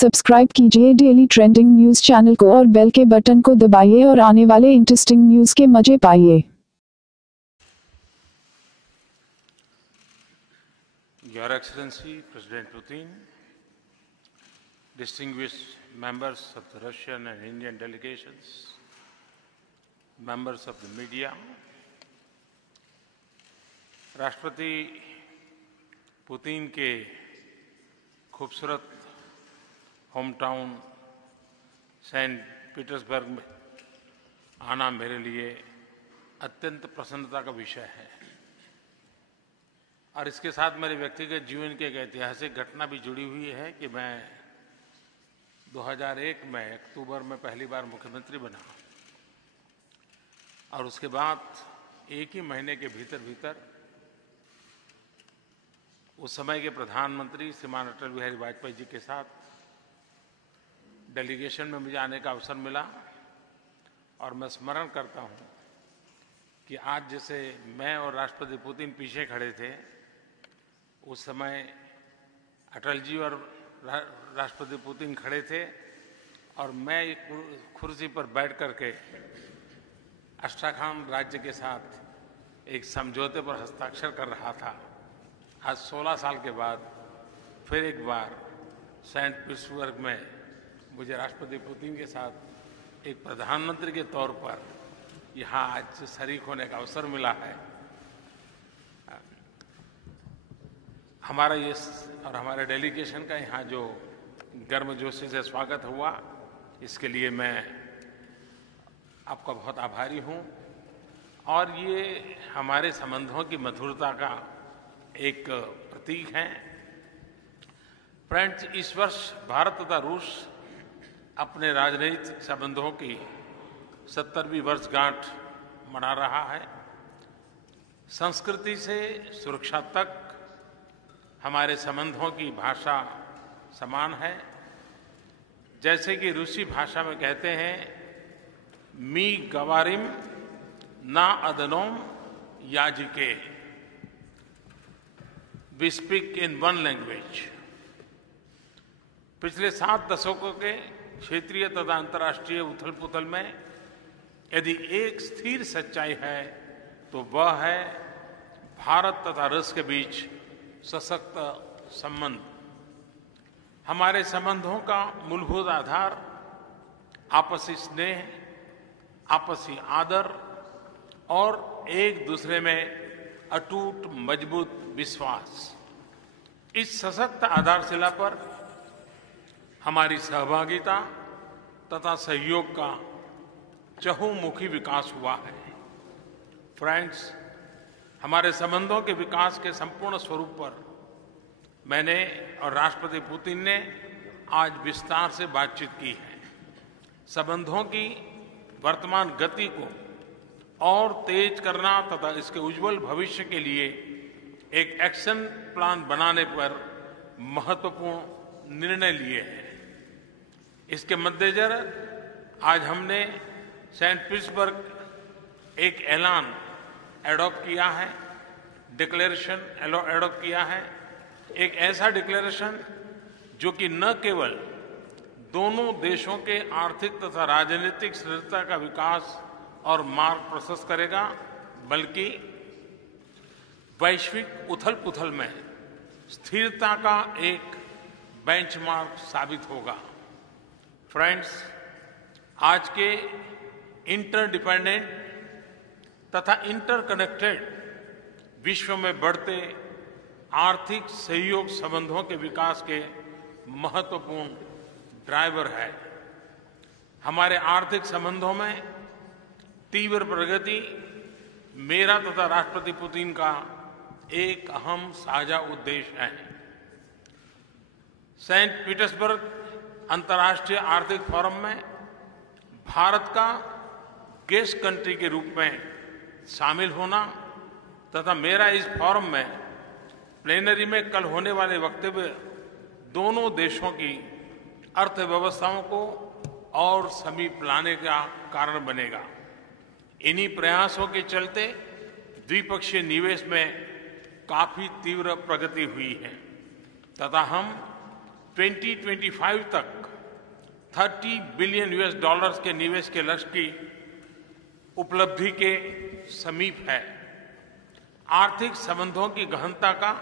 Subscribe कीजिए daily trending news channel को और बेल के बटन को दबाइए और आने वाले इंटरेस्टिंग न्यूज के मजे पाइए। Your Excellency President Putin, distinguished members of the Russian and Indian delegations, members of the media, राष्ट्रपति पुतिन के खूबसूरत होम टाउन सेंट पीटर्सबर्ग में आना मेरे लिए अत्यंत प्रसन्नता का विषय है और इसके साथ मेरे व्यक्तिगत जीवन की एक ऐतिहासिक घटना भी जुड़ी हुई है कि मैं 2001 में अक्टूबर में पहली बार मुख्यमंत्री बना और उसके बाद एक ही महीने के भीतर उस समय के प्रधानमंत्री श्रीमान अटल बिहारी वाजपेयी जी के साथ डेलीगेशन में मुझे आने का अवसर मिला और मैं स्मरण करता हूं कि आज जैसे मैं और राष्ट्रपति पुतिन पीछे खड़े थे, उस समय अटल जी और राष्ट्रपति पुतिन खड़े थे और मैं एक कुर्सी पर बैठ करके अस्ट्राखान राज्य के साथ एक समझौते पर हस्ताक्षर कर रहा था। आज 16 साल के बाद फिर एक बार सेंट पीटर्सबर्ग में मुझे राष्ट्रपति पुतिन के साथ एक प्रधानमंत्री के तौर पर यहाँ आज शरीक होने का अवसर मिला है। हमारा ये और हमारे डेलीगेशन का यहाँ जो गर्मजोशी से स्वागत हुआ, इसके लिए मैं आपका बहुत आभारी हूँ और ये हमारे संबंधों की मधुरता का एक प्रतीक है। फ्रेंड्स, इस वर्ष भारत तथा रूस अपने राजनीतिक संबंधों की 70वीं वर्षगांठ मना रहा है। संस्कृति से सुरक्षा तक हमारे संबंधों की भाषा समान है। जैसे कि रूसी भाषा में कहते हैं, मी गवारिम ना अदनोम याजिके, we speak in one language. पिछले 7 दशकों के क्षेत्रीय तथा अंतर्राष्ट्रीय उथल पुथल में यदि एक स्थिर सच्चाई है तो वह है भारत तथा रूस के बीच सशक्त संबंध। हमारे संबंधों का मूलभूत आधार आपसी स्नेह, आपसी आदर और एक दूसरे में अटूट मजबूत विश्वास। इस सशक्त आधारशिला पर हमारी सहभागिता तथा सहयोग का चहुमुखी विकास हुआ है। फ्रेंड्स, हमारे संबंधों के विकास के संपूर्ण स्वरूप पर मैंने और राष्ट्रपति पुतिन ने आज विस्तार से बातचीत की है। संबंधों की वर्तमान गति को और तेज करना तथा इसके उज्जवल भविष्य के लिए एक एक्शन प्लान बनाने पर महत्वपूर्ण निर्णय लिए हैं। इसके मद्देनजर आज हमने सेंट पीटर्सबर्ग एक ऐलान एडॉप्ट किया है, डिक्लेरेशन एडॉप्ट किया है। एक ऐसा डिक्लेरेशन जो कि न केवल दोनों देशों के आर्थिक तथा राजनीतिक स्थिरता का विकास और मार्ग प्रशस्त करेगा, बल्कि वैश्विक उथल-पुथल में स्थिरता का एक बेंचमार्क साबित होगा। फ्रेंड्स, आज के इंटरडिपेंडेंट तथा इंटरकनेक्टेड विश्व में बढ़ते आर्थिक सहयोग संबंधों के विकास के महत्वपूर्ण ड्राइवर है। हमारे आर्थिक संबंधों में तीव्र प्रगति मेरा तथा राष्ट्रपति पुतिन का एक अहम साझा उद्देश्य है। सेंट पीटर्सबर्ग अंतर्राष्ट्रीय आर्थिक फोरम में भारत का गेस्ट कंट्री के रूप में शामिल होना तथा मेरा इस फोरम में प्लेनरी में कल होने वाले वक्तव्य दोनों देशों की अर्थव्यवस्थाओं को और समीप लाने का कारण बनेगा। इन्हीं प्रयासों के चलते द्विपक्षीय निवेश में काफी तीव्र प्रगति हुई है तथा हम 2025 तक 30 बिलियन यूएस डॉलर्स के निवेश के लक्ष्य की उपलब्धि के समीप है। आर्थिक संबंधों की गहनता का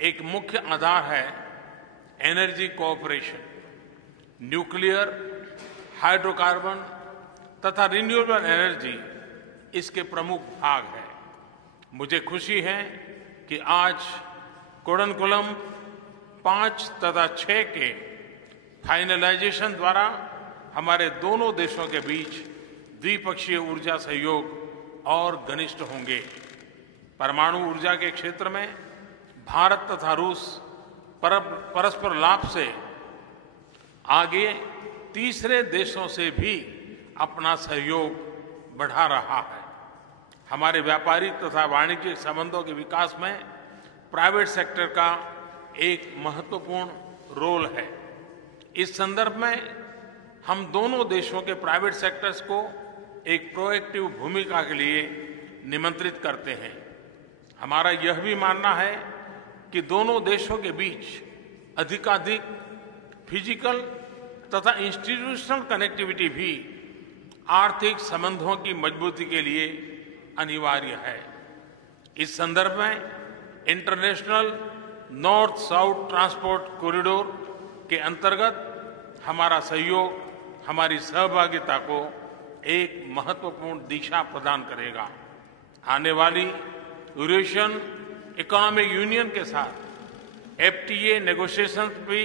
एक मुख्य आधार है एनर्जी कोऑपरेशन। न्यूक्लियर, हाइड्रोकार्बन तथा रिन्यूएबल एनर्जी इसके प्रमुख भाग हैं। मुझे खुशी है कि आज कुडनकुलम 5 तथा 6 के फाइनलाइजेशन द्वारा हमारे दोनों देशों के बीच द्विपक्षीय ऊर्जा सहयोग और घनिष्ठ होंगे। परमाणु ऊर्जा के क्षेत्र में भारत तथा रूस परस्पर लाभ से आगे तीसरे देशों से भी अपना सहयोग बढ़ा रहा है। हमारे व्यापारिक तथा वाणिज्यिक संबंधों के विकास में प्राइवेट सेक्टर का एक महत्वपूर्ण रोल है। इस संदर्भ में हम दोनों देशों के प्राइवेट सेक्टर्स को एक प्रोएक्टिव भूमिका के लिए निमंत्रित करते हैं। हमारा यह भी मानना है कि दोनों देशों के बीच अधिकाधिक फिजिकल तथा इंस्टीट्यूशनल कनेक्टिविटी भी आर्थिक संबंधों की मजबूती के लिए अनिवार्य है। इस संदर्भ में international north south transport corridor के अंतर्गत हमारा सहयोग हमारी सहभागिता को एक महत्वपूर्ण दिशा प्रदान करेगा। आने वाली यूरेशियन इकोनॉमिक यूनियन के साथ एफटीए नेगोशिएशंस भी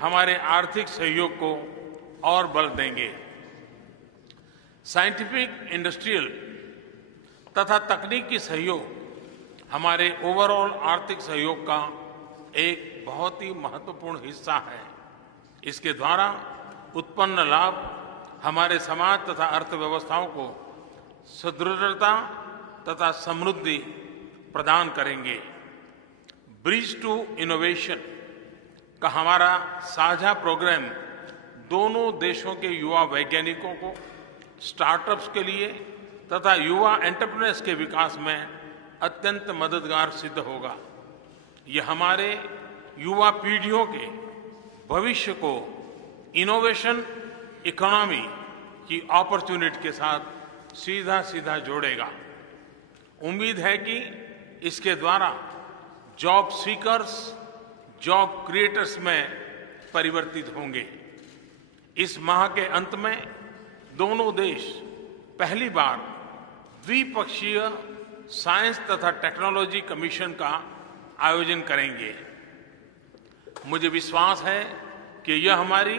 हमारे आर्थिक सहयोग को और बल देंगे। साइंटिफिक, इंडस्ट्रियल तथा तकनीकी सहयोग हमारे ओवरऑल आर्थिक सहयोग का एक बहुत ही महत्वपूर्ण हिस्सा है। इसके द्वारा उत्पन्न लाभ हमारे समाज तथा अर्थव्यवस्थाओं को सुदृढ़ता तथा समृद्धि प्रदान करेंगे। ब्रिज टू इनोवेशन का हमारा साझा प्रोग्राम दोनों देशों के युवा वैज्ञानिकों को स्टार्टअप्स के लिए तथा युवा एंटरप्रेन्योर्स के विकास में अत्यंत मददगार सिद्ध होगा। यह हमारे युवा पीढ़ियों के भविष्य को इनोवेशन इकोनॉमी की अपॉर्चुनिटी के साथ सीधा सीधा जोड़ेगा। उम्मीद है कि इसके द्वारा जॉब सीकर्स जॉब क्रिएटर्स में परिवर्तित होंगे। इस माह के अंत में दोनों देश पहली बार द्विपक्षीय साइंस तथा टेक्नोलॉजी कमीशन का आयोजन करेंगे। मुझे विश्वास है कि यह हमारी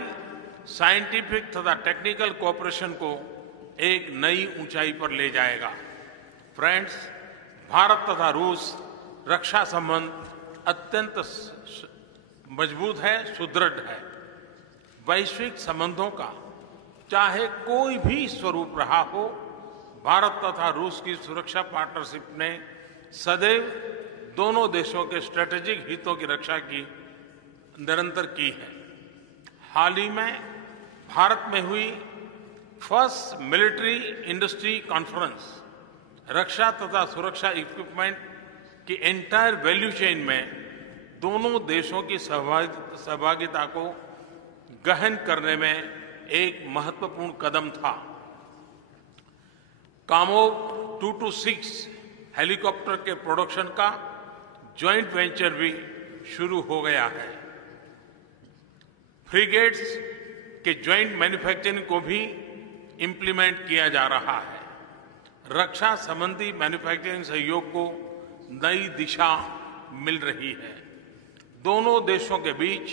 साइंटिफिक तथा टेक्निकल कोऑपरेशन को एक नई ऊंचाई पर ले जाएगा। फ्रेंड्स, भारत तथा रूस रक्षा संबंध अत्यंत मजबूत है, सुदृढ़ है। वैश्विक संबंधों का चाहे कोई भी स्वरूप रहा हो, भारत तथा रूस की सुरक्षा पार्टनरशिप ने सदैव दोनों देशों के स्ट्रेटेजिक हितों की रक्षा की निरंतर की है। हाल ही में भारत में हुई फर्स्ट मिलिट्री इंडस्ट्री कॉन्फ्रेंस रक्षा तथा सुरक्षा इक्विपमेंट की एंटायर वैल्यू चेन में दोनों देशों की सहभागिता को गहन करने में एक महत्वपूर्ण कदम था। कामोव 226 हेलीकॉप्टर के प्रोडक्शन का जॉइंट वेंचर भी शुरू हो गया है। फ्रिगेट्स के जॉइंट मैन्युफैक्चरिंग को भी इंप्लीमेंट किया जा रहा है। रक्षा संबंधी मैन्युफैक्चरिंग सहयोग को नई दिशा मिल रही है। दोनों देशों के बीच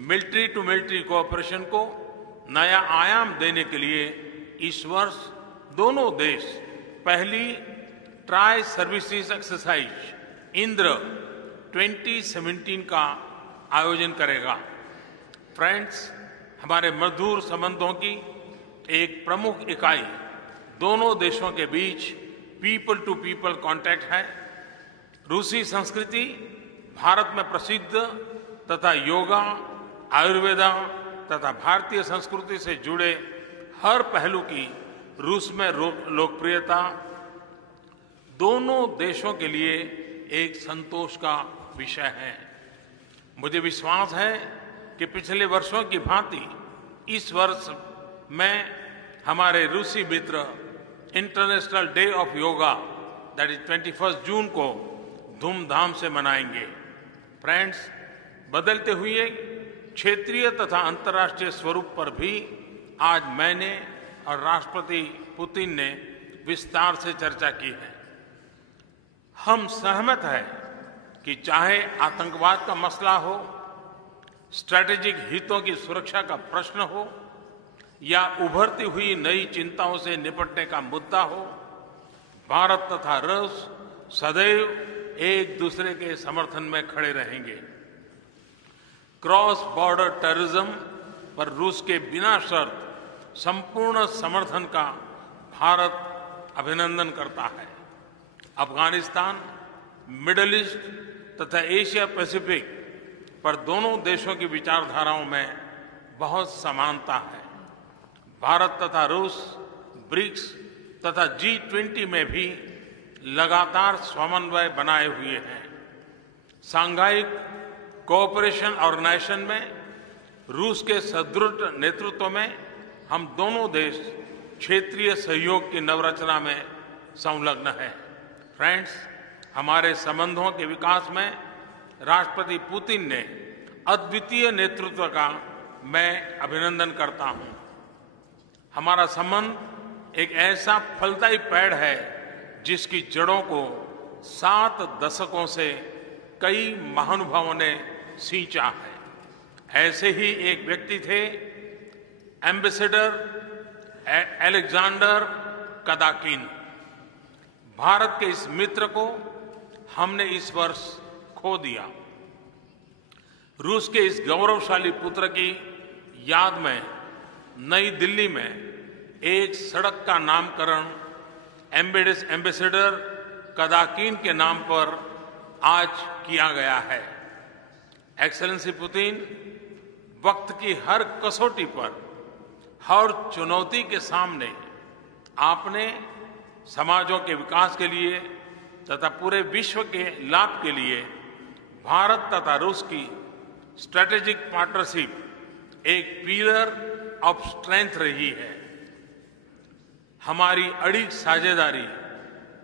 मिलिट्री टू मिलिट्री कोऑपरेशन को नया आयाम देने के लिए इस वर्ष दोनों देश पहली ट्राई सर्विसेज एक्सरसाइज इंद्र 2017 का आयोजन करेगा। फ्रेंड्स, हमारे मधुर संबंधों की एक प्रमुख इकाई दोनों देशों के बीच पीपल टू पीपल कांटेक्ट है। रूसी संस्कृति भारत में प्रसिद्ध तथा योगा, आयुर्वेदा तथा भारतीय संस्कृति से जुड़े हर पहलू की रूस में लोकप्रियता दोनों देशों के लिए एक संतोष का विषय है। मुझे विश्वास है कि पिछले वर्षों की भांति इस वर्ष में हमारे रूसी मित्र international day of yoga that is 21 June को धूमधाम से मनाएंगे। फ्रेंड्स, बदलते हुए क्षेत्रीय तथा अंतर्राष्ट्रीय स्वरूप पर भी आज मैंने और राष्ट्रपति पुतिन ने विस्तार से चर्चा की है। हम सहमत हैं कि चाहे आतंकवाद का मसला हो, स्ट्रैटेजिक हितों की सुरक्षा का प्रश्न हो या उभरती हुई नई चिंताओं से निपटने का मुद्दा हो, भारत तथा रूस सदैव एक दूसरे के समर्थन में खड़े रहेंगे। क्रॉस बॉर्डर टेररिज्म पर रूस के बिना शर्त संपूर्ण समर्थन का भारत अभिनंदन करता है। अफगानिस्तान, मिडिल ईस्ट तथा एशिया पैसिफिक पर दोनों देशों की विचारधाराओं में बहुत समानता है। भारत तथा रूस ब्रिक्स तथा G20 में भी लगातार समन्वय बनाए हुए हैं। सांघाई कोऑपरेशन ऑर्गेनाइजेशन में रूस के सुदृढ़ नेतृत्व में हम दोनों देश क्षेत्रीय सहयोग की नवरचना में संलग्न हैं। फ्रेंड्स, हमारे संबंधों के विकास में राष्ट्रपति पुतिन ने अद्वितीय नेतृत्व का मैं अभिनंदन करता हूं। हमारा संबंध एक ऐसा फलदायी पेड़ है जिसकी जड़ों को 7 दशकों से कई महानुभावों ने सींचा है। ऐसे ही एक व्यक्ति थे एम्बेसडर अलेक्जेंडर कदाकिन। भारत के इस मित्र को हमने इस वर्ष खो दिया। रूस के इस गौरवशाली पुत्र की याद में नई दिल्ली में एक सड़क का नामकरण एम्बेसडर कदाकिन के नाम पर आज किया गया है। एक्सेलेंसी पुतिन, वक्त की हर कसौटी पर, हर चुनौती के सामने आपने समाजों के विकास के लिए तथा पूरे विश्व के लाभ के लिए भारत तथा रूस की स्ट्रैटेजिक पार्टनरशिप एक पिलर ऑफ स्ट्रेंथ रही है। हमारी अड़िग साझेदारी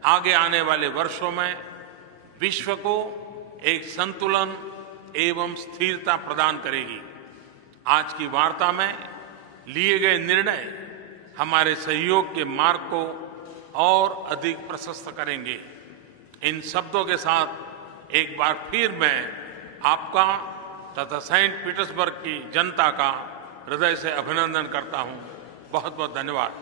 आगे आने वाले वर्षों में विश्व को एक संतुलन एवं स्थिरता प्रदान करेगी। आज की वार्ता में लिए गए निर्णय हमारे सहयोग के मार्ग को और अधिक प्रशस्त करेंगे। इन शब्दों के साथ एक बार फिर मैं आपका तथा सेंट पीटर्सबर्ग की जनता का हृदय से अभिनंदन करता हूं। बहुत बहुत धन्यवाद।